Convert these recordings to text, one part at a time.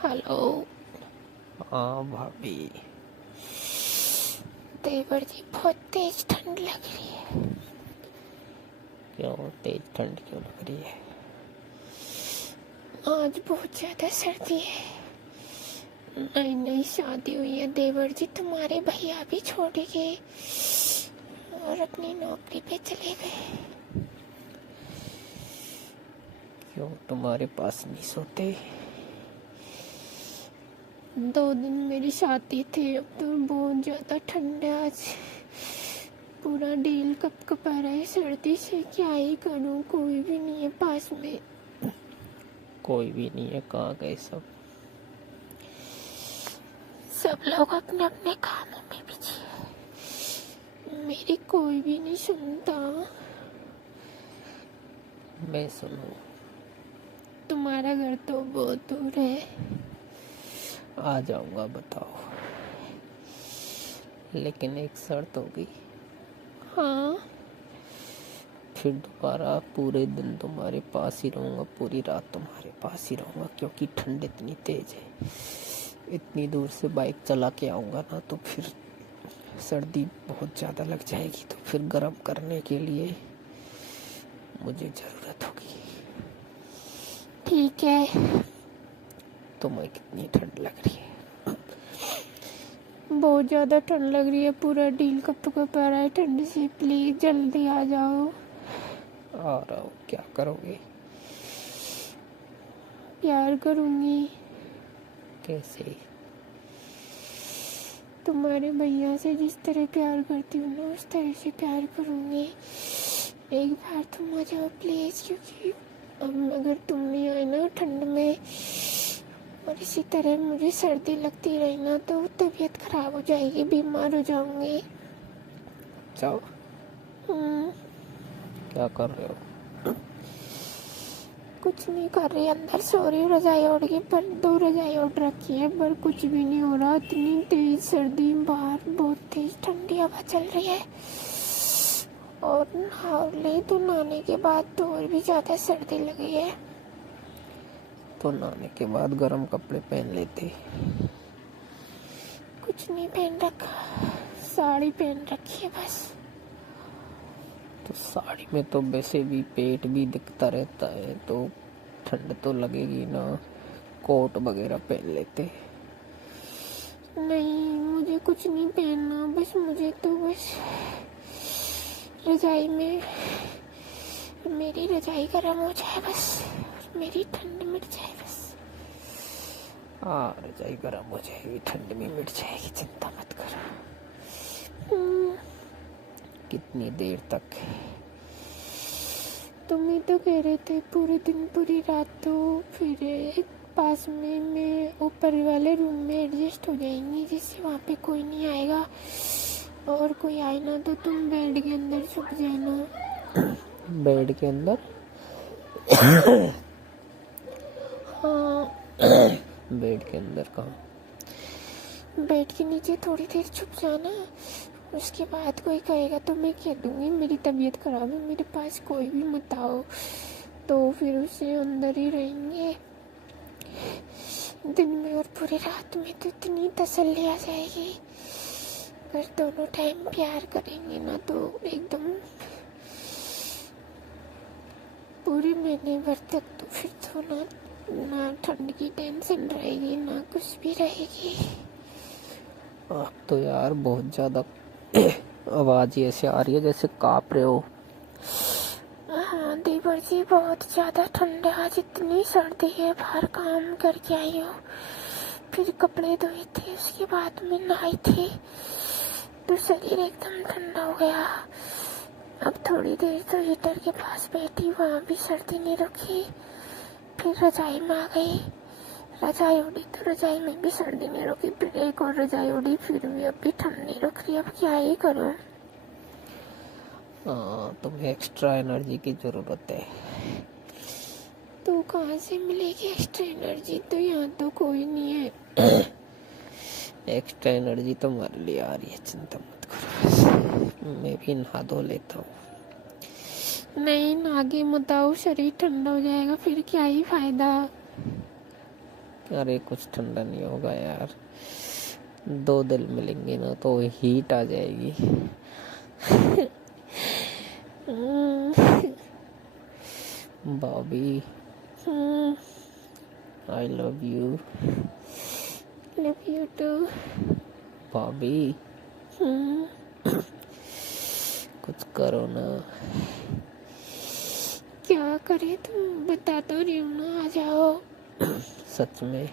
Hello. हाँ भाभी। देवर जी, बहुत तेज ठंड लग रही है। क्यों तेज ठंड क्यों लग रही है? आज बहुत ज्यादा सर्दी है। नई नई शादी हुई है देवर जी, तुम्हारे भैया भी छोड़ गए और अपनी नौकरी पे चले गए। क्यों तुम्हारे पास नहीं सोते? 2 दिन मेरी शादी थी। अब तो बहुत ज्यादा ठंड है आज। पूरा दिल कपकपा रहा है सर्दी से। क्या ही करूं, कोई भी नहीं है पास में। कोई भी नहीं है, कहाँ गए सब? सब लोग अपने अपने कामों में बिजी है। मेरी कोई भी नहीं सुनता। मैं सुनूं? तुम्हारा घर तो बहुत दूर है। आ जाऊंगा, बताओ। लेकिन एक शर्त होगी। हाँ। फिर दोबारा पूरे दिन तुम्हारे पास ही रहूंगा, पूरी रात तुम्हारे पास ही रहूंगा, क्योंकि ठंड इतनी तेज है। इतनी दूर से बाइक चला के आऊंगा ना, तो फिर सर्दी बहुत ज़्यादा लग जाएगी। तो फिर गर्म करने के लिए मुझे ज़रूरत होगी। ठीक है। तुम्हें कितनी ठंड लग रही है? बहुत ज्यादा ठंड लग रही है। पूरा दिल कपकपा रहा है ठंड से। प्लीज जल्दी आ जाओ। आ रहा हूँ, क्या करोगे? प्यार करूंगी। कैसे? तुम्हारे भैया से जिस तरह प्यार करती हूँ ना, उस तरह से प्यार करूंगी। एक बार तुम आ जाओ प्लीज, क्योंकि अब अगर तुम नहीं आए ना ठंड में और इसी तरह मुझे सर्दी लगती रही ना, तो तबीयत खराब हो जाएगी, बीमार हो जाऊंगी। जाओ। हम्म। क्या कर रहे हो? कुछ नहीं कर रही, अंदर सो रही हूँ रजाई ओढ़ के। पर 2 रजाई ओढ़ रखी है, पर कुछ भी नहीं हो रहा। इतनी तेज सर्दी, बाहर बहुत तेज ठंडी हवा चल रही है। और नहा ले तो नहाने के बाद तो और भी ज्यादा सर्दी लगी है। तो नहाने के बाद गर्म कपड़े पहन लेते। कुछ नहीं पहन रखा, साड़ी पहन रखी है बस। तो साड़ी में तो वैसे भी पेट भी दिखता रहता है, तो ठंड तो लगेगी ना। कोट वगैरह पहन लेते। नहीं, मुझे कुछ नहीं पहनना। बस मुझे तो बस रजाई में मेरी रजाई गर्म हो जाए बस, मेरी ठंड मिट जाए बस। हाँ, रजाई गर्म हो जाएगी, ठंड भी मिट जाएगी, चिंता मत करो। कितनी देर तक? तुम ही तो कह रहे थे पूरे दिन पूरी रात। तो फिर पास में मैं ऊपर वाले रूम में एडजस्ट हो जाएंगी, जिससे वहाँ पे कोई नहीं आएगा। और कोई आए ना तो तुम बेड के अंदर छुप जाना। बेड के अंदर? हाँ। बेड के अंदर कहाँ? बेड के नीचे थोड़ी देर छुप जाना। उसके बाद कोई कहेगा तो मैं कह दूंगी मेरी तबीयत खराब है, मेरे पास कोई भी मत आओ। तो फिर उसे अंदर ही रहेंगे दिन में और पूरी रात में। तो इतनी तसल्ली आ जाएगी। अगर दोनों टाइम प्यार करेंगे ना, तो एकदम पूरे महीने भर तक तो फिर तो ना ठंड की टेंशन रहेगी, ना कुछ भी रहेगी। आप तो यार बहुत ज्यादा आवाज ही ऐसे आ रही है जैसे कांप रहे हो। हाँ देवर जी, बहुत ज्यादा ठंड है आज। इतनी सर्दी है, बाहर काम करके आई हूँ, फिर कपड़े धोए थे, उसके बाद में नहाई थी, तो शरीर एकदम ठंडा हो गया। अब थोड़ी देर तो हीटर के पास बैठी, वहाँ भी सर्दी नहीं रुकी। फिर रजाई में आ गई, रजाई उड़ी तो रजाई में भी सर्दी नहीं रुकी। फिर एक और रजाई उड़ी, फिर भी अब भी ठंड नहीं रुक रही। अब क्या ही करूँ? तुम्हें एक्स्ट्रा एनर्जी की जरूरत है। तो कहाँ से मिलेगी एक्स्ट्रा एनर्जी? तो यहाँ तो कोई नहीं है। एक्स्ट्रा एनर्जी तुम्हारे लिए आ रही है, चिंता मत करो। मैं भी नहा धो लेता हूँ। नहीं, आगे मत आओ, शरीर ठंडा हो जाएगा, फिर क्या ही फायदा। अरे कुछ ठंडा नहीं होगा यार, 2 दिन मिलेंगे ना तो हीट आ जाएगी। Bobby, I love you. Love you too. Bobby, कुछ करो ना। क्या करे, तुम बता तो रही हूँ ना, आ जाओ। सच में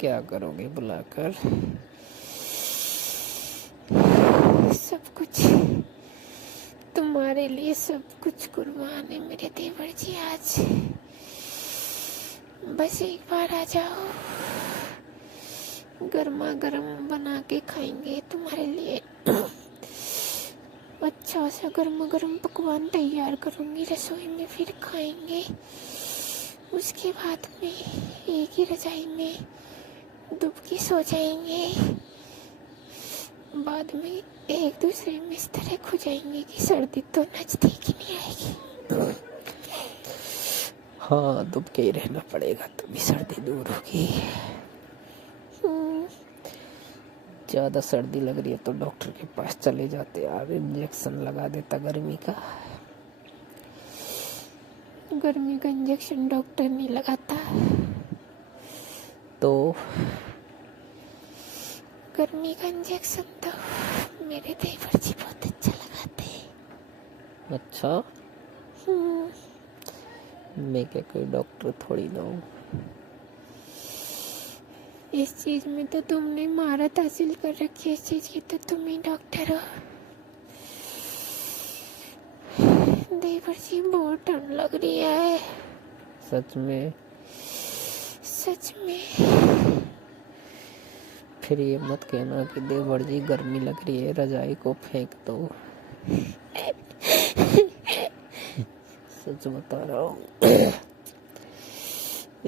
क्या करोगे बुलाकर? सब कुछ तुम्हारे लिए, सब कुछ कुर्बान है मेरे देवर जी। आज बस एक बार आ जाओ, गर्मा गर्म बना के खाएंगे तुम्हारे लिए। अच्छा सा गर्मा गर्म पकवान तैयार करूंगी रसोई में, फिर खाएंगे। उसके बाद में एक ही रजाई में डूब के सो जाएंगे। बाद में एक दूसरे में इस तरह खो जाएंगे कि सर्दी तो नजदीक ही नहीं आएगी। हाँ, दुब के ही रहना पड़ेगा, तभी सर्दी दूर होगी। ज़्यादा सर्दी लग रही है तो डॉक्टर के पास चले जाते यार, इंजेक्शन लगा देता गर्मी का। गर्मी का इंजेक्शन डॉक्टर नहीं लगाता, तो गर्मी का इंजेक्शन तो मेरे देवर जी बहुत अच्छा लगाते हैं। अच्छा, मैं क्या कोई डॉक्टर थोड़ी ना हूँ। इस चीज में तो तुमने महारत हासिल कर रखी है, इस चीज की तो तुम ही डॉक्टर हो। देवर जी बहुत ठंड लग रही है। सच में? सच में। फिर ये मत कहना कि देवर जी गर्मी लग रही है, रजाई को फेंक दो। सच बता रहा हूँ।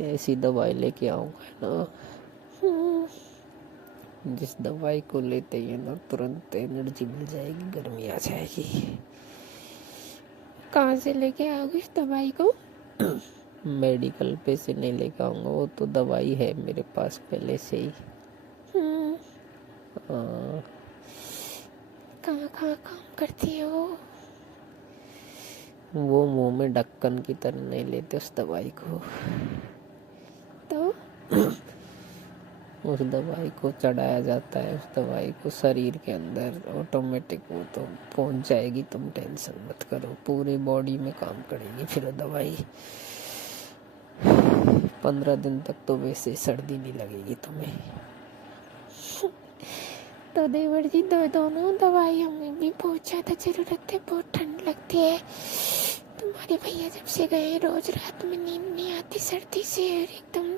ऐसी दवाई लेके आऊंगा ना, जिस दवाई को लेते ही ना तुरंत एनर्जी मिल जाएगी, गर्मी आ जाएगी। कहाँ से लेके आओगे इस दवाई को? मेडिकल पे से नहीं लेके आऊंगा, वो तो दवाई है मेरे पास पहले से ही। कहाँ कहाँ काम करती हो? वो मुंह में ढक्कन की तरह नहीं लेते उस दवाई को। तो उस दवाई को चढ़ाया जाता है, उस दवाई को शरीर के अंदर ऑटोमेटिक वो तो पहुंच जाएगी, तुम टेंशन मत करो। पूरी बॉडी में काम करेगी फिर दवाई। 15 दिन तक तो वैसे सर्दी नहीं लगेगी तुम्हें। तो देवर जी दोनों दवाई हमें भी बहुत ज़्यादा ज़रूरत है, बहुत ठंड लगती है। तुम्हारे भैया जब से गए रोज रात में नींद नहीं आती सर्दी से, और एकदम